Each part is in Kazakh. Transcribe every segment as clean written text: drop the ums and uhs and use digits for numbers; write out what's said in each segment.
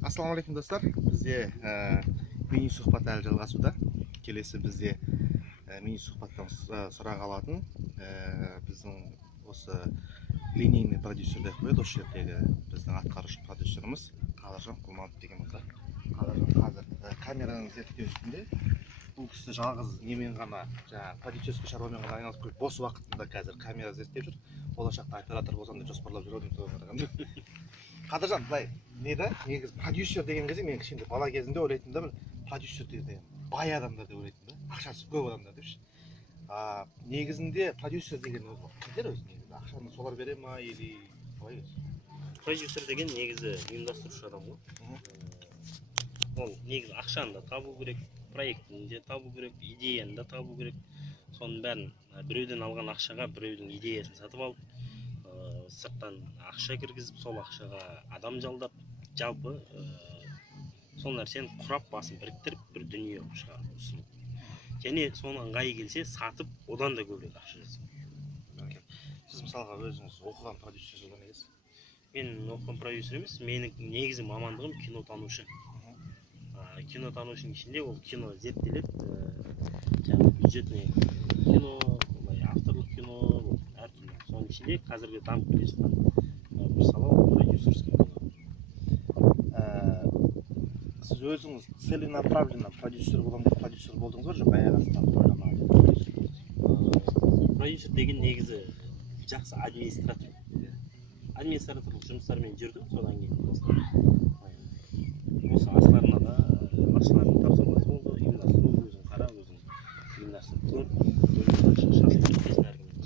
Ассалаумағалейкум достар, бізде мини сұхбат әлі жалғасуда. Келесі бізде мини сұхбаттан сұрақ алатын біздің осы линейный продюсер деп қояды, осы жердегі біздің атқарушы продюсеріміз Қадыржан Құлманов деген мырза. Қадыржан қазір камераның зерттеу үстінде. Бұл кісі жалғыз немен ғана, продюсерский шаруамен ғана айналысып келіп, бос уақытында қазір камера зерттеп жүр. Болашақта оператор болсам деп жоспарлап жүр. Қадыржан, былай, негізі продюсер деген кезде мен кішкентай бала кезімде ойлайтынмын, продюсер деген бай адамдар деп ойлайтынмын, ақшасы көп адамдар депші. Негізінде продюсер деген кімдер өзі негізі? Ақшаны солар бере ма или қалай өзі? Продюсер деген негізі ұйымдастырушы адам ғой. Ол негізі ақшаны да табу керек, проектін де табу керек, идеяны да табу керек. Соның бәрін біреуден алған ақшаға біреудің идеясын сатып алып, сырттан ақша кіргізіп, сол ақшаға адам жалдап, жалпы сол нәрсені құрап басын біріктіріп, бір дүние шығарып ұсыну. Және соны ыңғайы келсе сатып, одан да көбірек ақша жасау. Сіз мысалға өзіңіз оқыған продюсер жылдан екенсіз? Мен оқыған продюсер емес, менің негізі мамандығым кинотанушы. Кинотанушының ішінде ол кино зерттеледі, жаңағы бюджетный кино, авторлық кино, әртүрлі. Соның ішінде қазіргі дамып келе жатқан бір сала ол продюсерский кино. Сіз өзіңіз целенаправленно продюсер боламын деп продюсер болдыңыз ба, жоқ аяқ астынан ойламаған? Продюсер деген негізі жақсы администратор. Администраторлық жұмыстармен жүрдім, содан кейін осы астарына да ақшалардың тапсырмасы болды, ұйымдастыру, өзің қара, өзің ұйымдастырып көр, шашып кетпесін, әркімнің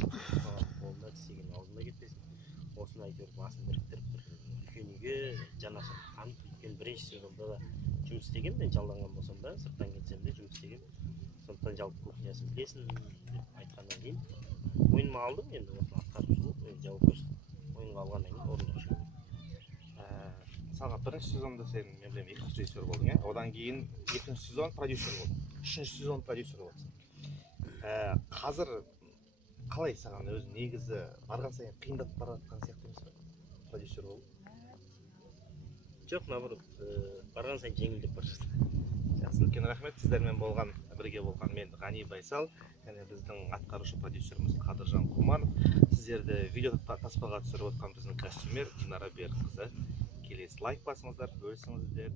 қолында тістеген аузында кетпесін. Осыны әйтеуір басын біріктіріп бір үлкен үйге жанашыр танып, өйткені бірінші сезонда да жұмыс істеген, мен жалданған болсам да, сырттан кетсем де жұмыс істеген. Сондықтан жалпы кухнясын білесің деп айтқаннан кейін мойныма алдым, енді осыны атқарып шығу, жауапкершілік мойынға алғаннан кейін орындаушы болдым. Мысалға бірінші сезонда сен, мен білемін, екінші режиссер болдың, одан кейін екінші сезон продюсер болдың, үшінші сезон продюсер болдың. Қазір қалай саған өзі негізі барған сайын қиындап бара жатқан сияқты емес пе продюсер болу? Жоқ, наоборот, барған сайын жеңілдеп бара жатыр. Жақсы, үлкен рахмет. Сіздермен бірге болған мен Ғани Байсал, және біздің атқарушы продюсеріміз Қадыржан Құлманов. Сіздерді видео таспаға түсіріп отқан біздің костюмер Динара Берікқызы. Келесі лайк басыңыздар, бөлісіңіздер.